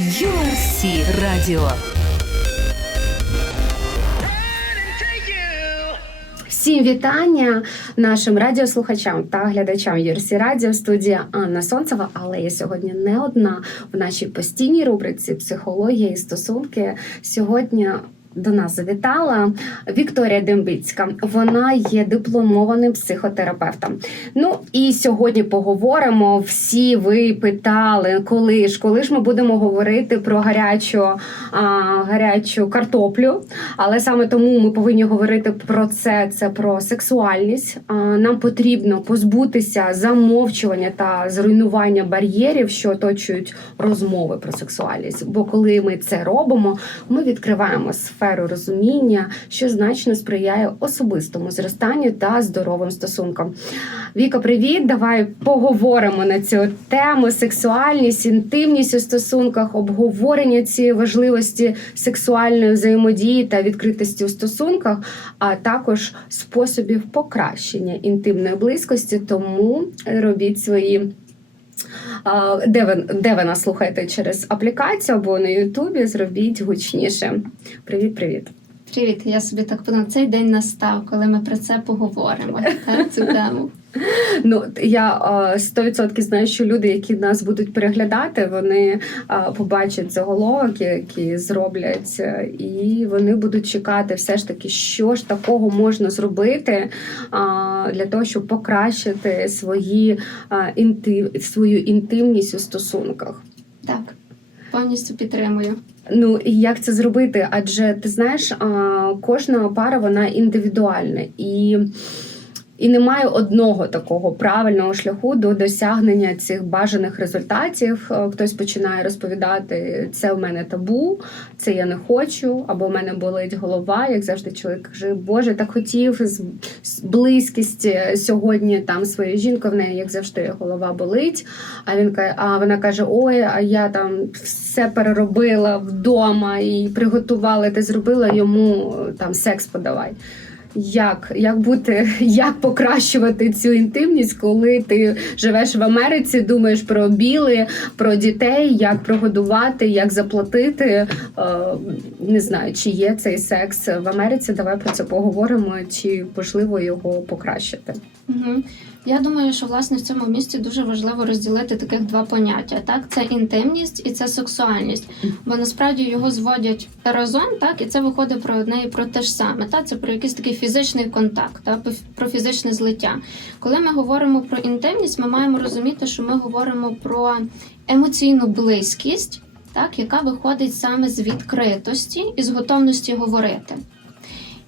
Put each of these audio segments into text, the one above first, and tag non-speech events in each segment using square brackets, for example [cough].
URC Радіо. Всім вітання нашим радіослухачам та глядачам Юрсі Радіо. Студія Анна Сонцева. Але я сьогодні не одна в нашій постійній рубриці психологія і стосунки. Сьогодні до нас завітала Вікторія Дембицька. Вона є дипломованим психотерапевтом. Ну і сьогодні поговоримо. Всі ви питали, коли ж, коли ж ми будемо говорити про гарячу, а, гарячу картоплю. Але саме тому ми повинні говорити про це. Це про сексуальність. А, Нам потрібно позбутися замовчування та зруйнування бар'єрів, що оточують розмови про сексуальність. Бо коли ми це робимо, ми відкриваємо сферу розуміння, що значно сприяє особистому зростанню та здоровим стосункам. Віка, привіт! Давай поговоримо на цю тему: сексуальність, інтимність у стосунках, обговорення цієї важливості сексуальної взаємодії та відкритості у стосунках, а також способів покращення інтимної близькості. Тому робіть свої. Де ви, де ви нас слухаєте через аплікацію або на Ютубі? Зробіть гучніше. Привіт, привіт. Я собі так подумала, цей день настав, коли ми про це поговоримо. Та, цю тему. Ну я а, 100% знаю, що люди, які нас будуть переглядати, вони побачать заголовок, які зроблять, е, і вони будуть чекати, все ж таки, що ж такого можна зробити для того, щоб покращити свої інтим, свою інтимність у стосунках. Так, повністю підтримую. Ну і як це зробити? Адже ти знаєш, кожна пара вона індивідуальна і. І немає одного такого правильного шляху до досягнення цих бажаних результатів. Е, Хтось починає розповідати, це в мене табу, це я не хочу, або в мене болить голова. Як завжди, чоловік каже, Боже, так хотів з- близькість е, сьогодні там своєї жінки, в неї, як завжди, голова болить. А він а вона каже: Ой, а я там все переробила вдома і приготувала, ти зробила йому там секс подавай. Як, як бути, [laughs] як покращувати цю інтимність, коли ти живеш в Америці, думаєш про біли, про дітей, як прогодувати, як заплатити? Е, не знаю, чи є цей секс в Америці. Давай про це поговоримо, чи можливо його покращити. Угу. Я думаю, що власне в цьому місці дуже важливо розділити таких два поняття: так, це інтимність і це сексуальність. Бо насправді його зводять разом, так, і це виходить про одне і про те ж саме. Так, це про якийсь такий фізичний контакт, так, про фізичне злиття. Коли ми говоримо про інтимність, ми маємо розуміти, що ми говоримо про емоційну близькість, так, яка виходить саме з відкритості і з готовності говорити.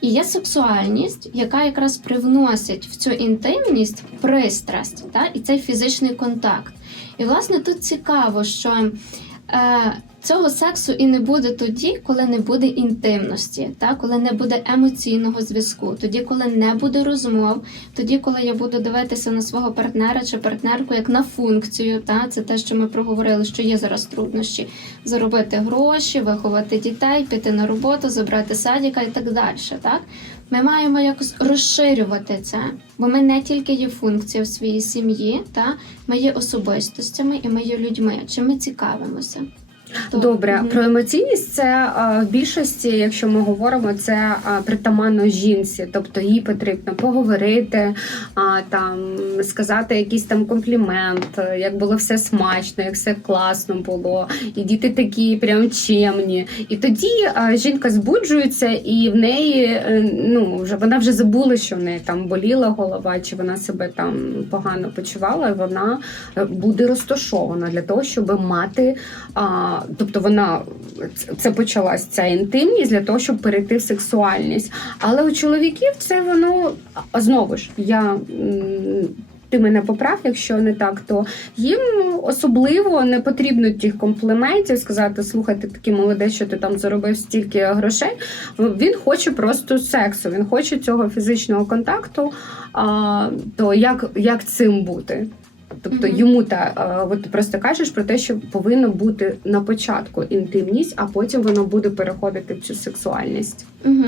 І є сексуальність, яка якраз привносить в цю інтимність пристрасть та, і цей фізичний контакт. І, власне, тут цікаво, що е, цього сексу і не буде тоді, коли не буде інтимності, та, коли не буде емоційного зв'язку, тоді, коли не буде розмов, тоді, коли я буду дивитися на свого партнера чи партнерку як на функцію. Та, це те, що ми проговорили, що є зараз труднощі заробити гроші, виховати дітей, піти на роботу, забрати садіка і так далі. Так? Ми маємо якось розширювати це, бо ми не тільки є функція в своїй сім'ї, та ми є особистостями і ми є людьми. Чим ми цікавимося? Добре, про емоційність це а, в більшості, якщо ми говоримо, це а, притаманно жінці, тобто їй потрібно поговорити, а, там сказати якийсь там комплімент, як було все смачно, як все класно було, і діти такі прям чемні. І тоді а, жінка збуджується, і в неї е, ну вже вона вже забула, що в неї там боліла голова, чи вона себе там погано почувала. і Вона е, буде розташована для того, щоб мати. Тобто вона це почалась ця інтимність для того, щоб перейти в сексуальність. Але у чоловіків це воно знову ж я. Ти мене поправ, якщо не так, то їм особливо не потрібно тих компліментів сказати: слухай, ти такий молодець, що ти там заробив стільки грошей. Він хоче просто сексу, він хоче цього фізичного контакту. А, то як, як цим бути? Тобто Мгм. йому та от ти просто кажеш про те, що повинно бути на початку інтимність, а потім воно буде переходити в цю сексуальність. Угу.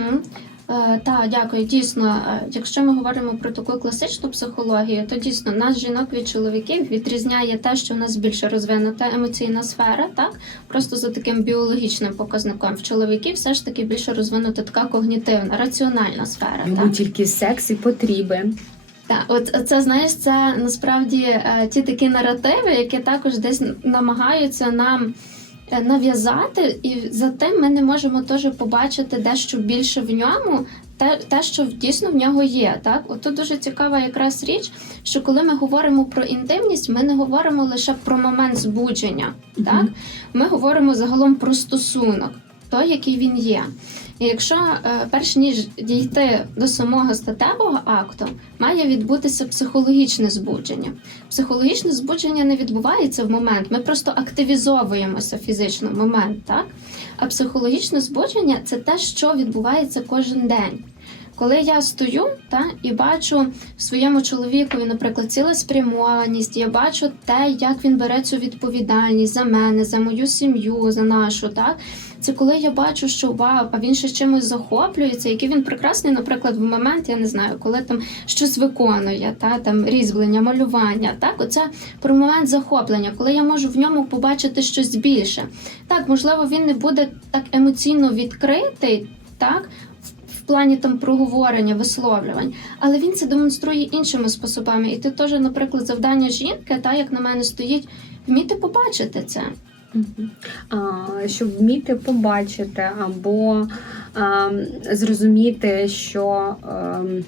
Е, Так, дякую. Дійсно, е, якщо ми говоримо про таку класичну психологію, то дійсно нас жінок від чоловіків відрізняє те, що в нас більше розвинута емоційна сфера, так просто за таким біологічним показником. В чоловіків все ж таки більше розвинута така когнітивна, раціональна сфера. Йому Так? тільки секс і потрібен. Так, от це знаєш, це насправді е, ті такі наративи, які також десь намагаються нам е, нав'язати, і за тим ми не можемо теж побачити дещо більше в ньому, те, те, що дійсно в нього є. Так, от тут дуже цікава якраз річ, що коли ми говоримо про інтимність, ми не говоримо лише про момент збудження. Так, ми говоримо загалом про стосунок, той, який він є. І якщо е, перш ніж дійти до самого статевого акту, має відбутися психологічне збудження. Психологічне збудження не відбувається в момент, ми просто активізовуємося фізично в момент, так? А психологічне збудження це те, що відбувається кожен день. Коли я стою та, і бачу своєму чоловікові, наприклад, цілеспрямованість, я бачу те, як він бере цю відповідальність за мене, за мою сім'ю, за нашу, так це коли я бачу, що вау, а він ще чимось захоплюється, який він прекрасний, наприклад, в момент, я не знаю, коли там щось виконує, та там різьблення, малювання. Так, оце про момент захоплення, коли я можу в ньому побачити щось більше. Так, можливо, він не буде так емоційно відкритий, так. в- плані там проговорення, висловлювань, але він це демонструє іншими способами. І ти теж, наприклад, завдання жінки, та як на мене стоїть, вміти побачити це. Щоб вміти побачити або зрозуміти, що ем,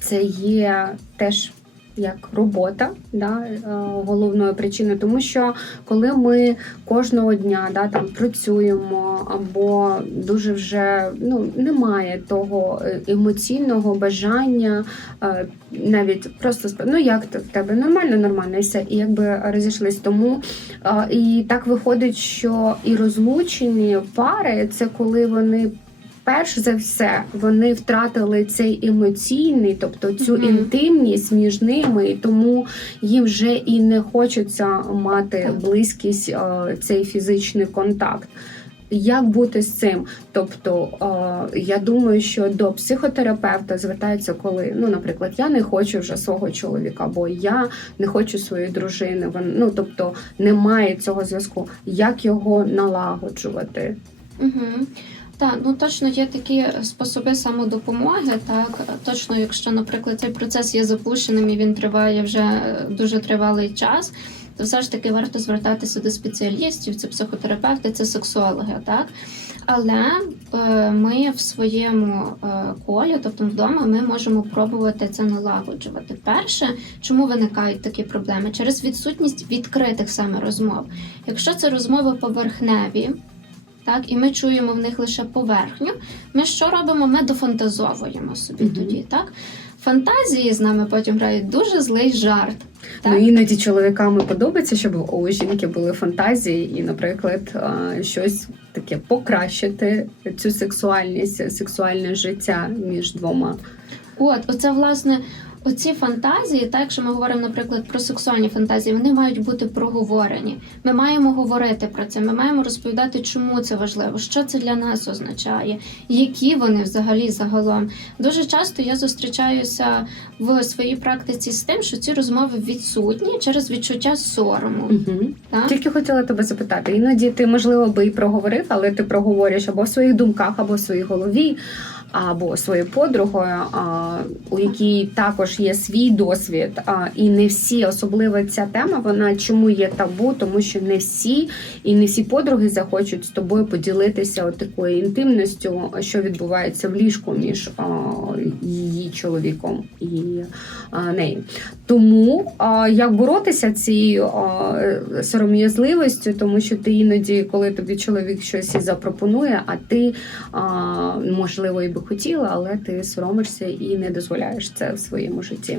це є теж як робота, да, е, головною причиною, тому що коли ми кожного дня да, там працюємо, або дуже вже ну, немає того е, емоційного бажання, е, навіть просто ну як в тебе нормально, нормально, і все, і якби розійшлись. Тому І так виходить, що і розлучені пари це коли вони. Перш за все, вони втратили цей емоційний, тобто цю Мгм. інтимність між ними, і тому їм вже і не хочеться мати близькість, е, цей фізичний контакт. Як бути з цим? Тобто, е, я думаю, що до психотерапевта звертаються, коли, ну, наприклад, я не хочу вже свого чоловіка, або я не хочу своєї дружини. Вон- Ну, тобто немає цього зв'язку. Як його налагоджувати? Угу. Так, ну точно є такі способи самодопомоги. Так, точно, якщо, наприклад, цей процес є запущеним і він триває вже е, дуже тривалий час, то все ж таки варто звертатися до спеціалістів, це психотерапевти, це сексологи, так. Але е, ми в своєму е, колі, тобто вдома, ми можемо пробувати це налагоджувати. Перше, чому виникають такі проблеми? Через відсутність відкритих саме розмов. Якщо це розмови поверхневі, так, і ми чуємо в них лише поверхню. Ми що робимо? Ми дофантазовуємо собі Мгм. тоді, так? Фантазії з нами потім грають дуже злий жарт. Так? Ну іноді чоловікам подобається, щоб у жінки були фантазії, і, наприклад, щось таке покращити цю сексуальність, сексуальне життя між двома. От, оце власне. Оці фантазії, так якщо ми говоримо, наприклад, про сексуальні фантазії, вони мають бути проговорені. Ми маємо говорити про це. Ми маємо розповідати, чому це важливо, що це для нас означає, які вони взагалі загалом. Дуже часто я зустрічаюся в своїй практиці з тим, що ці розмови відсутні через відчуття сорому. Угу. Так? Тільки хотіла тебе запитати. Іноді ти, можливо, би і проговорив, але ти проговориш або в своїх думках, або в своїй голові, або своєю подругою, у якій також є свій досвід. І не всі, особливо ця тема, вона чому є табу, тому що не всі і не всі подруги захочуть з тобою поділитися от такою інтимністю, що відбувається в ліжку між а, її чоловіком і нею. Тому як боротися цією сором'язливістю, тому що ти іноді, коли тобі чоловік щось і запропонує, а ти можливо і би хотіла, але ти соромишся і не дозволяєш це в своєму житті.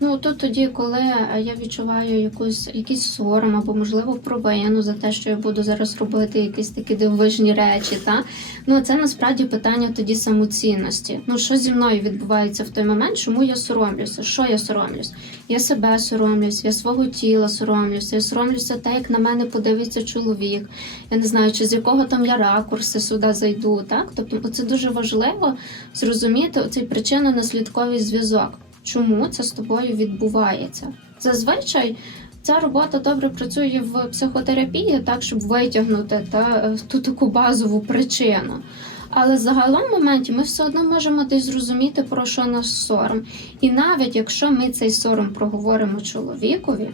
Ну тут тоді, коли е, я відчуваю якусь якийсь сором або можливо провину за те, що я буду зараз робити якісь такі дивовижні речі, та ну це насправді питання тоді самоцінності. Ну що зі мною відбувається в той момент, чому я соромлюся? Що я соромлюсь? Я себе соромлюсь, я свого тіла соромлюся, я соромлюся те, як на мене подивиться чоловік. Я не знаю, чи з якого там я ракурси сюди зайду. Так, тобто, це дуже важливо зрозуміти оцей причинно-наслідковий зв'язок. Чому це з тобою відбувається? Зазвичай ця робота добре працює в психотерапії, так щоб витягнути та е, ту таку базову причину. Але загалом в моменті ми все одно можемо десь зрозуміти, про що наш сором. І навіть якщо ми цей сором проговоримо чоловікові,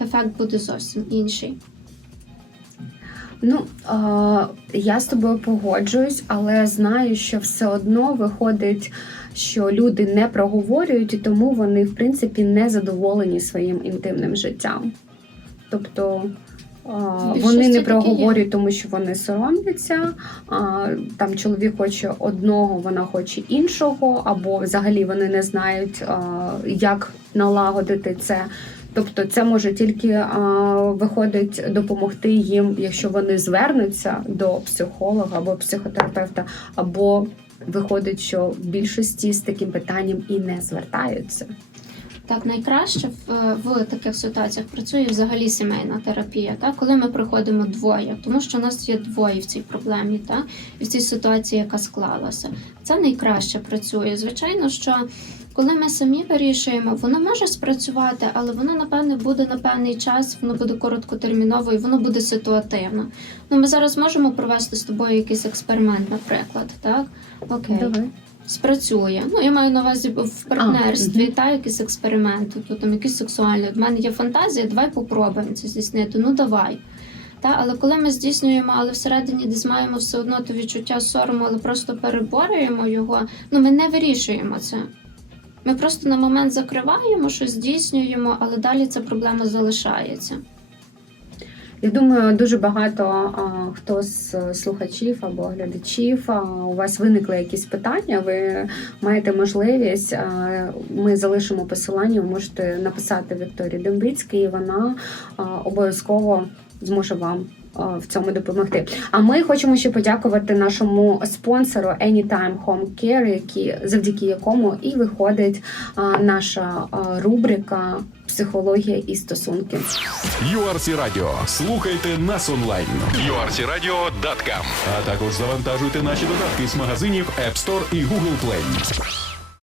ефект буде зовсім інший. Ну е, я з тобою погоджуюсь, але знаю, що все одно виходить, що люди не проговорюють, і тому вони, в принципі, не задоволені своїм інтимним життям. Тобто. Вони не проговорюють, тому що вони соромляться. а, Там чоловік хоче одного, вона хоче іншого, або взагалі вони не знають, а, як налагодити це. Тобто, це може тільки а, виходить допомогти їм, якщо вони звернуться до психолога або психотерапевта, або виходить, що в більшості з таким питанням і не звертаються. Так, найкраще в, в таких ситуаціях працює взагалі сімейна терапія, так? коли ми приходимо двоє, тому що у нас є двоє в цій проблемі, так? і в цій ситуації, яка склалася. Це найкраще працює. Звичайно, що коли ми самі вирішуємо, воно може спрацювати, але воно, напевне, буде на певний час, воно буде короткотерміново і воно буде ситуативно. Ну, ми зараз можемо провести з тобою якийсь експеримент, наприклад, так? Окей спрацює. Ну, я маю на увазі в партнерстві, мгм. та якийсь експеримент, тобто там якийсь сексуальний. У мене є фантазія, давай попробуємо це здійснити. Ну давай. Та, але коли ми здійснюємо, але всередині десь маємо все одно то відчуття сорому, але просто переборюємо його, ну ми не вирішуємо це. Ми просто на момент закриваємо, щось здійснюємо, але далі ця проблема залишається. Я думаю, дуже багато а, хто з слухачів або глядачів а, у вас виникли якісь питання. Ви маєте можливість. а, Ми залишимо посилання. Ви можете написати Вікторії Дембицькій, і вона обов'язково зможе вам. А, В цьому допомогти. А ми хочемо ще подякувати нашому спонсору Anytime Home Care, які завдяки якому і виходить а, наша а, рубрика Психологія і стосунки. URC Radio. Слухайте нас онлайн. URCRadio.com А також завантажуйте наші додатки з магазинів App Store і Google Play.